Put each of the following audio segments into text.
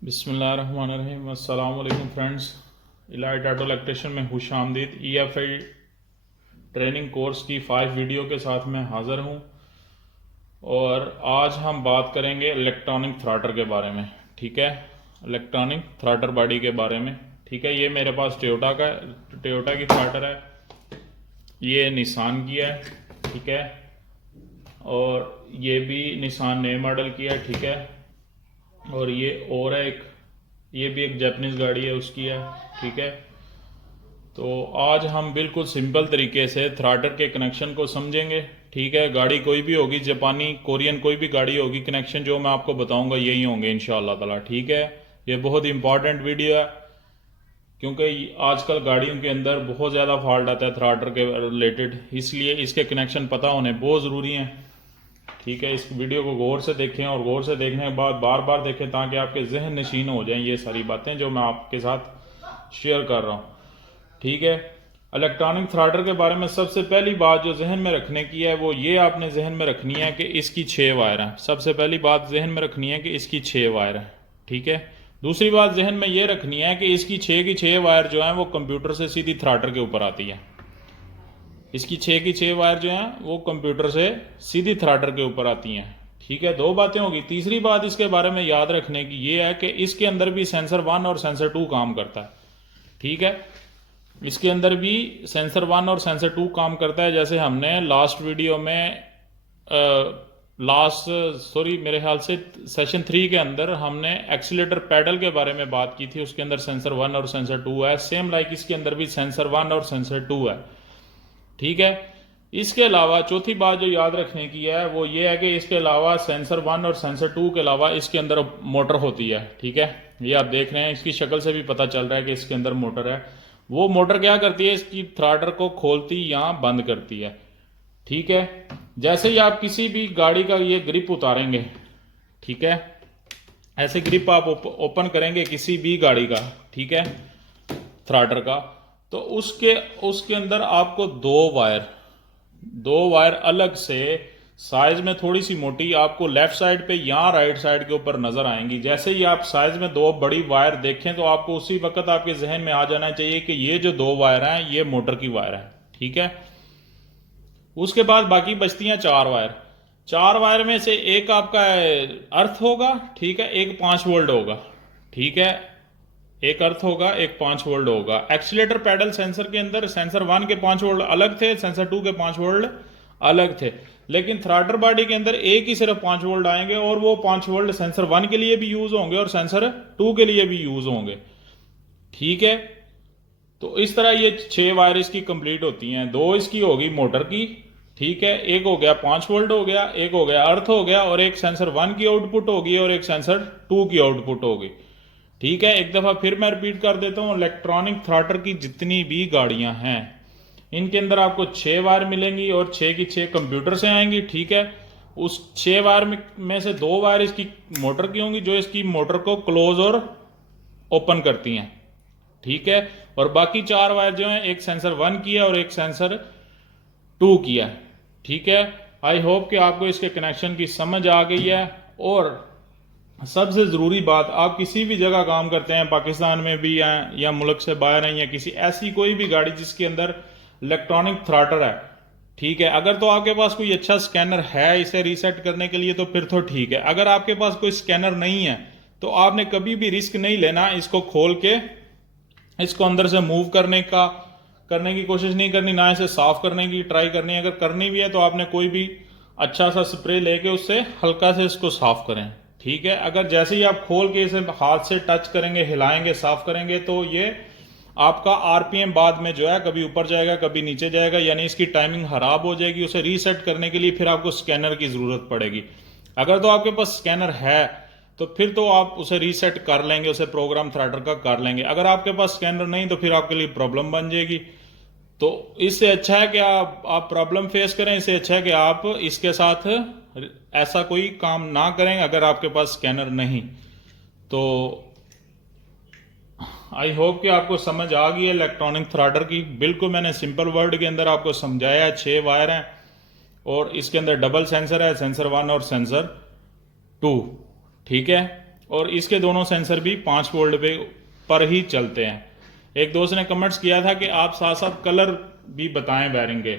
बिस्मिल्लाहिर्रहमानिर्रहीम। अस्सलाम वालेकुम फ्रेंड्स। इलाइट ऑटो इलेक्ट्रिशियन में खुश आमदीद। EFI ट्रेनिंग कोर्स की 5 वीडियो के साथ मैं हाज़िर हूँ और आज हम बात करेंगे इलेक्ट्रॉनिक थ्रॉटर के बारे में। ठीक है, इलेक्ट्रॉनिक थ्रॉटर बॉडी के बारे में। ठीक है, ये मेरे पास टोयोटा की थ्रॉटर है, ये निसान की है। ठीक है, और ये भी निसान नए मॉडल की है। ठीक है, और ये और है एक, ये भी एक जापानीज गाड़ी है, उसकी है। ठीक है, तो आज हम बिल्कुल सिंपल तरीके से थ्रॉटर के कनेक्शन को समझेंगे। ठीक है, गाड़ी कोई भी होगी, जापानी कोरियन कोई भी गाड़ी होगी, कनेक्शन जो मैं आपको बताऊंगा यही होंगे इंशाअल्लाह ताला। ठीक है, ये बहुत इंपॉर्टेंट वीडियो है क्योंकि आजकल गाड़ियों के अंदर बहुत ज़्यादा फॉल्ट आता है थ्रॉटर के रिलेटेड, इसलिए इसके कनेक्शन पता होने बहुत ज़रूरी हैं। ठीक है, इस वीडियो को गौर से देखें और गौर से देखने के बाद बार बार देखें ताकि आपके जहन नशीन हो जाएं ये सारी बातें जो मैं आपके साथ शेयर कर रहा हूँ। ठीक है, इलेक्ट्रॉनिक थ्रॉटर के बारे में सबसे पहली बात जो जहन में रखने की है वो ये आपने जहन में रखनी है कि इसकी 6 वायर हैं। सबसे पहली बात जहन में रखनी है कि इसकी 6 वायर हैं। ठीक है, दूसरी बात जहन में ये रखनी है कि इसकी 6 की 6 वायर जो हैं वो कंप्यूटर से सीधी थ्रॉटर के ऊपर आती है। इसकी 6 की 6 वायर जो हैं वो कंप्यूटर से सीधी थ्रॉटर के ऊपर आती हैं। ठीक है, दो बातें होगी। तीसरी बात इसके बारे में याद रखने की ये है कि इसके अंदर भी सेंसर 1 और सेंसर 2 काम करता है। ठीक है, इसके अंदर भी सेंसर 1 और सेंसर 2 काम करता है। जैसे हमने लास्ट वीडियो में मेरे ख्याल से सेशन 3 के अंदर हमने एक्सीलेटर पैडल के बारे में बात की थी, उसके अंदर सेंसर 1 और सेंसर 2 है। सेम लाइक इसके अंदर भी सेंसर 1 और सेंसर 2 है। ठीक है, इसके अलावा चौथी बात जो याद रखने की है वो ये है कि इसके अलावा सेंसर 1 और सेंसर 2 के अलावा इसके अंदर मोटर होती है। ठीक है, ये आप देख रहे हैं, इसकी शक्ल से भी पता चल रहा है कि इसके अंदर मोटर है। वो मोटर क्या करती है, इसकी थ्रॉटर को खोलती या बंद करती है। ठीक है, जैसे ही आप किसी भी गाड़ी का ये ग्रिप उतारेंगे, ठीक है, ऐसे ग्रिप आप ओपन करेंगे किसी भी गाड़ी का, ठीक है, थ्रॉटर का, तो उसके उसके अंदर आपको दो वायर अलग से साइज में थोड़ी सी मोटी आपको लेफ्ट साइड पे या राइट साइड के ऊपर नजर आएंगी। जैसे ही आप साइज में दो बड़ी वायर देखें तो आपको उसी वक्त आपके जहन में आ जाना चाहिए कि ये जो दो वायर हैं ये मोटर की वायर है। ठीक है, उसके बाद बाकी बचती हैं 4 वायर। 4 वायर में से एक आपका अर्थ होगा, ठीक है, एक 5 वोल्ट होगा। ठीक है, एक अर्थ होगा, एक 5 वोल्ट होगा। एक्सीलेटर पैडल सेंसर के अंदर सेंसर 1 के 5 वोल्ट अलग थे, सेंसर 2 के 5 वोल्ट अलग थे, लेकिन थ्रॉटर बॉडी के अंदर एक ही सिर्फ 5 वोल्ट आएंगे और वो 5 वोल्ट सेंसर 1 के लिए भी यूज होंगे और सेंसर 2 के लिए भी यूज होंगे। ठीक है, तो इस तरह ये 6 वायर इसकी कंप्लीट होती हैं। 2 इसकी होगी मोटर की, ठीक है, एक हो गया 5 वोल्ट हो गया, एक हो गया अर्थ हो गया, और एक सेंसर 1 की आउटपुट होगी और एक सेंसर 2 की आउटपुट होगी। ठीक है, एक दफा फिर मैं रिपीट कर देता हूं, इलेक्ट्रॉनिक थ्रॉटर की जितनी भी गाड़ियां हैं इनके अंदर आपको 6 वायर मिलेंगी और 6 की 6 कंप्यूटर से आएंगी। ठीक है, उस 6 वायर में से 2 वायर इसकी मोटर की होंगी जो इसकी मोटर को क्लोज और ओपन करती हैं। ठीक है, और बाकी 4 वायर जो हैं एक सेंसर 1 की है और एक सेंसर 2 की है। ठीक है, आई होप कि आपको इसके कनेक्शन की समझ आ गई है। और सबसे ज़रूरी बात, आप किसी भी जगह काम करते हैं, पाकिस्तान में भी हैं या मुल्क से बाहर हैं, या किसी ऐसी कोई भी गाड़ी जिसके अंदर इलेक्ट्रॉनिक थ्रॉटर है, ठीक है, अगर तो आपके पास कोई अच्छा स्कैनर है इसे रीसेट करने के लिए तो फिर तो ठीक है। अगर आपके पास कोई स्कैनर नहीं है तो आपने कभी भी रिस्क नहीं लेना, इसको खोल के इसको अंदर से मूव करने की कोशिश नहीं करनी, ना इसे साफ करने की ट्राई करनी है। अगर करनी भी है तो आपने कोई भी अच्छा सा स्प्रे लेके उससे हल्का से इसको साफ करें। ठीक है, अगर जैसे ही आप खोल के इसे हाथ से टच करेंगे, हिलाएंगे, साफ करेंगे तो ये आपका आरपीएम बाद में जो है कभी ऊपर जाएगा कभी नीचे जाएगा, यानी इसकी टाइमिंग खराब हो जाएगी। उसे रीसेट करने के लिए फिर आपको स्कैनर की जरूरत पड़ेगी। अगर तो आपके पास स्कैनर है तो फिर तो आप उसे रीसेट कर लेंगे, उसे प्रोग्राम थ्रॉटर का कर लेंगे। अगर आपके पास स्कैनर नहीं तो फिर आपके लिए प्रॉब्लम बन जाएगी। तो इससे अच्छा है कि आप प्रॉब्लम फेस करें, इससे अच्छा है कि आप इसके साथ ऐसा कोई काम ना करें अगर आपके पास स्कैनर नहीं। तो आई होप कि आपको समझ आ गई है इलेक्ट्रॉनिक थ्रॉटर की। बिल्कुल मैंने सिंपल वर्ड के अंदर आपको समझाया है। 6 वायर हैं और इसके अंदर डबल सेंसर है, सेंसर 1 और सेंसर 2। ठीक है, और इसके दोनों सेंसर भी 5 वोल्ट पे पर ही चलते हैं। एक दोस्त ने कमेंट्स किया था कि आप साथ साथ कलर भी बताएं वायरिंग के।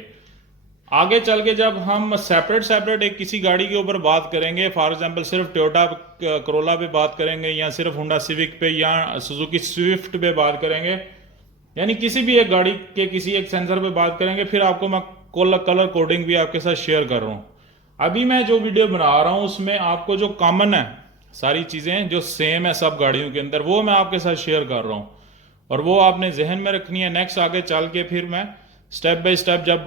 आगे चल के जब हम सेपरेट एक किसी गाड़ी के ऊपर बात करेंगे, फॉर एग्जांपल सिर्फ टोयोटा करोला पे बात करेंगे या सिर्फ होंडा सिविक पे या सुजुकी स्विफ्ट पे बात करेंगे, यानी किसी भी एक गाड़ी के किसी एक सेंसर पे बात करेंगे, फिर आपको मैं कलर कोडिंग भी आपके साथ शेयर कर रहा हूँ। अभी मैं जो वीडियो बना रहा हूँ उसमें आपको जो कॉमन है, सारी चीज़ें जो सेम है सब गाड़ियों के अंदर, वो मैं आपके साथ शेयर कर रहा हूँ और वो आपने जहन में रखनी है। नेक्स्ट आगे चल के फिर मैं स्टेप बाय स्टेप जब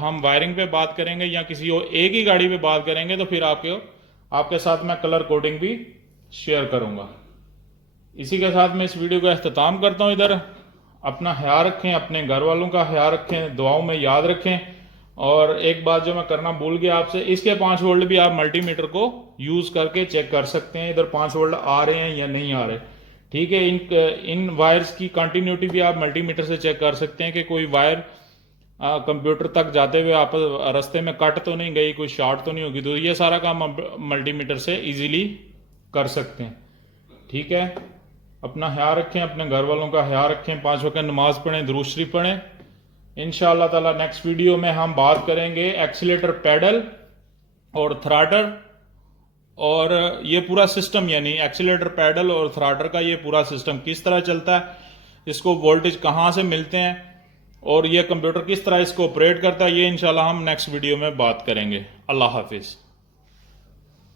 हम वायरिंग पे बात करेंगे या किसी और एक ही गाड़ी पे बात करेंगे तो फिर आपके साथ मैं कलर कोडिंग भी शेयर करूंगा। इसी के साथ मैं इस वीडियो का अख्ताम करता हूं। इधर अपना ख्याल रखें, अपने घर वालों का ख्याल रखें, दुआओं में याद रखें। और एक बात जो मैं करना भूल गया आपसे, इसके 5 वोल्ट भी आप मल्टीमीटर को यूज करके चेक कर सकते हैं, इधर 5 वोल्ट आ रहे हैं या नहीं आ रहे। ठीक है, इन वायर्स की कंटिन्यूटी भी आप मल्टीमीटर से चेक कर सकते हैं कि कोई वायर कंप्यूटर तक जाते हुए आप रास्ते में कट तो नहीं गई, कोई शॉर्ट तो नहीं होगी, तो ये सारा काम मल्टीमीटर से इजीली कर सकते हैं। ठीक है, अपना ख्याल रखें, अपने घर वालों का ख्याल रखें, 5 वक्त नमाज पढ़ें, दुरूद शरीफ पढ़ें। इंशाअल्लाह ताला नेक्स्ट वीडियो में हम बात करेंगे एक्सीलेटर पैडल और थ्रॉटल और ये पूरा सिस्टम, यानी एक्सीलेटर पैडल और थ्रॉटल का ये पूरा सिस्टम किस तरह चलता है, इसको वोल्टेज कहाँ से मिलते हैं और ये कंप्यूटर किस तरह इसको ऑपरेट करता है, ये इंशाल्लाह हम नेक्स्ट वीडियो में बात करेंगे। अल्लाह हाफिज़।